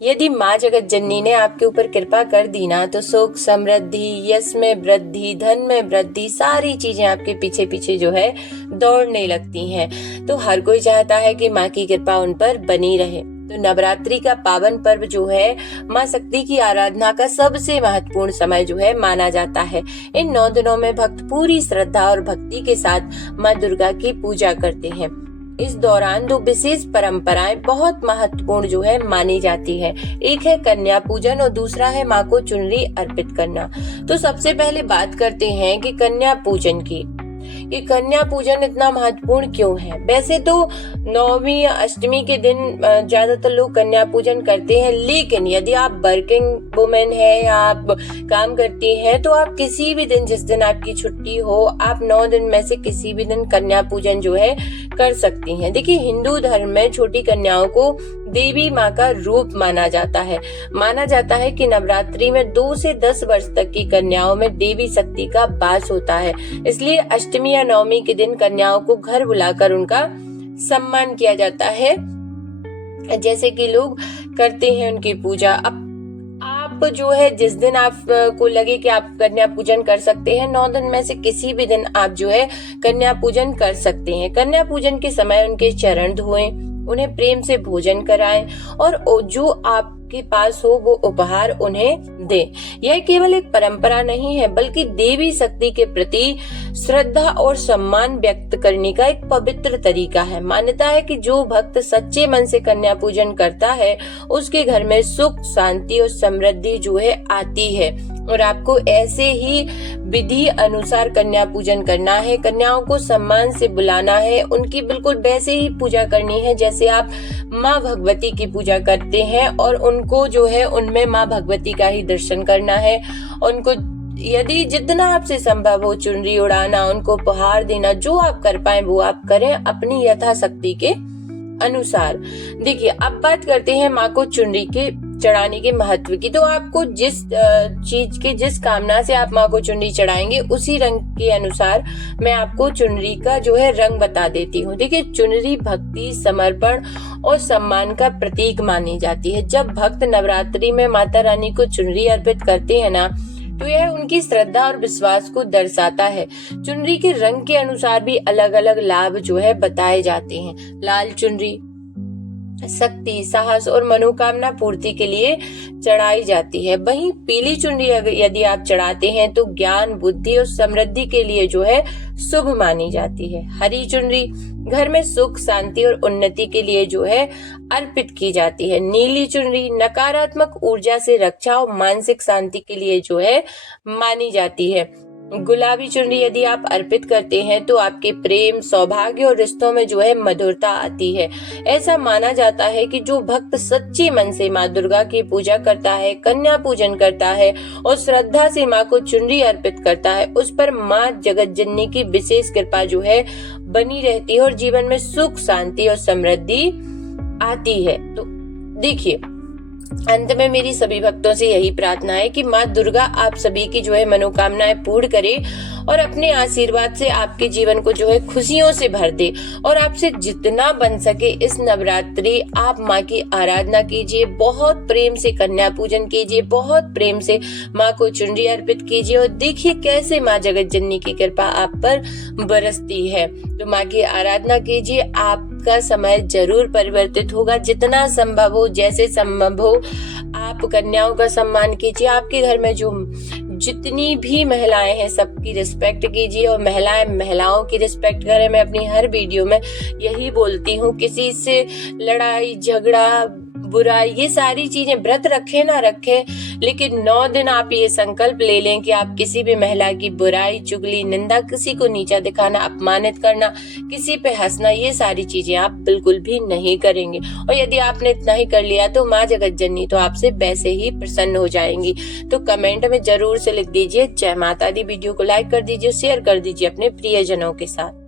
यदि माँ जगत जननी ने आपके ऊपर कृपा कर दी ना तो सुख समृद्धि, यश में वृद्धि, धन में वृद्धि, सारी चीजें आपके पीछे पीछे जो है दौड़ने लगती हैं। तो हर कोई चाहता है कि माँ की कृपा उन पर बनी रहे। तो नवरात्रि का पावन पर्व जो है माँ शक्ति की आराधना का सबसे महत्वपूर्ण समय जो है माना जाता है। इन 9 दिनों में भक्त पूरी श्रद्धा और भक्ति के साथ माँ दुर्गा की पूजा करते हैं। इस दौरान 2 विशेष परंपराएं बहुत महत्वपूर्ण जो है मानी जाती है। एक है कन्या पूजन और दूसरा है माँ को चुनरी अर्पित करना। तो सबसे पहले बात करते हैं कि कन्या पूजन की। कि कन्या पूजन इतना महत्वपूर्ण क्यों है। वैसे तो नवमी या अष्टमी के दिन ज्यादातर लोग कन्या पूजन करते हैं, लेकिन यदि आप वर्किंग वुमेन है या आप काम करती हैं तो आप किसी भी दिन, जिस दिन आपकी छुट्टी हो, आप 9 दिन में से किसी भी दिन कन्या पूजन जो है कर सकती हैं। देखिए, हिंदू धर्म में छोटी कन्याओं को देवी माँ का रूप माना जाता है। माना जाता है कि नवरात्रि में 2 से 10 वर्ष तक की कन्याओं में देवी शक्ति का वास होता है। इसलिए अष्टमी या नवमी के दिन कन्याओं को घर बुलाकर उनका सम्मान किया जाता है, जैसे कि लोग करते हैं उनकी पूजा। अब आप जो है जिस दिन आप को लगे कि आप कन्या पूजन कर सकते हैं, 9 दिन में से किसी भी दिन आप जो है कन्या पूजन कर सकते हैं। कन्या पूजन के समय उनके चरण धोएं, उन्हें प्रेम से भोजन कराएं और जो आपके पास हो वो उपहार उन्हें दें। यह केवल एक परंपरा नहीं है, बल्कि देवी शक्ति के प्रति श्रद्धा और सम्मान व्यक्त करने का एक पवित्र तरीका है। मान्यता है कि जो भक्त सच्चे मन से कन्या पूजन करता है उसके घर में सुख, शांति और समृद्धि जो है आती है। और आपको ऐसे ही विधि अनुसार कन्या पूजन करना है। कन्याओं को सम्मान से बुलाना है, उनकी बिल्कुल वैसे ही पूजा करनी है जैसे आप माँ भगवती की पूजा करते हैं, और उनको जो है उनमें माँ भगवती का ही दर्शन करना है। उनको यदि जितना आपसे संभव हो चुनरी उड़ाना, उनको उपहार देना, जो आप कर पाए वो आप करें अपनी यथाशक्ति के अनुसार। देखिए, अब बात करते हैं माँ को चुनरी के चढ़ाने के महत्व की। तो आपको जिस चीज की, जिस कामना से आप माँ को चुनरी चढ़ाएंगे, उसी रंग के अनुसार मैं आपको चुनरी का जो है रंग बता देती हूँ। देखिए, चुनरी भक्ति, समर्पण और सम्मान का प्रतीक मानी जाती है। जब भक्त नवरात्रि में माता रानी को चुनरी अर्पित करते हैं ना, तो यह उनकी श्रद्धा और विश्वास को दर्शाता है। चुनरी के रंग के अनुसार भी अलग अलग लाभ जो है बताए जाते हैं। लाल चुनरी शक्ति, साहस और मनोकामना पूर्ति के लिए चढ़ाई जाती है। वहीं पीली चुनरी यदि आप चढ़ाते हैं तो ज्ञान, बुद्धि और समृद्धि के लिए जो है शुभ मानी जाती है। हरी चुनरी घर में सुख, शांति और उन्नति के लिए जो है अर्पित की जाती है। नीली चुनरी नकारात्मक ऊर्जा से रक्षा और मानसिक शांति के लिए जो है मानी जाती है। गुलाबी चुनरी यदि आप अर्पित करते हैं तो आपके प्रेम, सौभाग्य और रिश्तों में जो है मधुरता आती है। ऐसा माना जाता है कि जो भक्त सच्चे मन से माँ दुर्गा की पूजा करता है, कन्या पूजन करता है और श्रद्धा से माँ को चुनरी अर्पित करता है, उस पर माँ जगत जननी की विशेष कृपा जो है बनी रहती है और जीवन में सुख, शांति और समृद्धि आती है। तो देखिए, अंत में मेरी सभी भक्तों से यही प्रार्थना है कि माँ दुर्गा आप सभी की जो है मनोकामनाएं पूर्ण करे और अपने आशीर्वाद से आपके जीवन को जो है खुशियों से भर दे। और आपसे जितना बन सके इस नवरात्रि आप माँ की आराधना कीजिए, बहुत प्रेम से कन्या पूजन कीजिए, बहुत प्रेम से माँ को चुनरी अर्पित कीजिए और देखिए कैसे माँ जगत जननी की कृपा आप पर बरसती है। तो माँ की आराधना कीजिए, आपका समय जरूर परिवर्तित होगा। जितना संभव हो, जैसे संभव हो, आप कन्याओं का सम्मान कीजिए। आपके घर में जो जितनी भी महिलाएं हैं सबकी रिस्पेक्ट कीजिए और महिलाओं की रिस्पेक्ट करें। मैं अपनी हर वीडियो में यही बोलती हूँ। किसी से लड़ाई झगड़ा, बुराई, ये सारी चीजें व्रत रखे ना रखे, लेकिन 9 दिन आप ये संकल्प ले लें कि आप किसी भी महिला की बुराई, चुगली, निंदा, किसी को नीचा दिखाना, अपमानित करना, किसी पे हंसना, ये सारी चीजें आप बिल्कुल भी नहीं करेंगे। और यदि आपने इतना ही कर लिया तो माँ जगत जननी तो आपसे वैसे ही प्रसन्न हो जाएंगी। तो कमेंट में जरूर से लिख दीजिए जय माता दी। वीडियो को लाइक कर दीजिए, शेयर कर दीजिए अपने प्रियजनों के साथ।